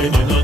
singing.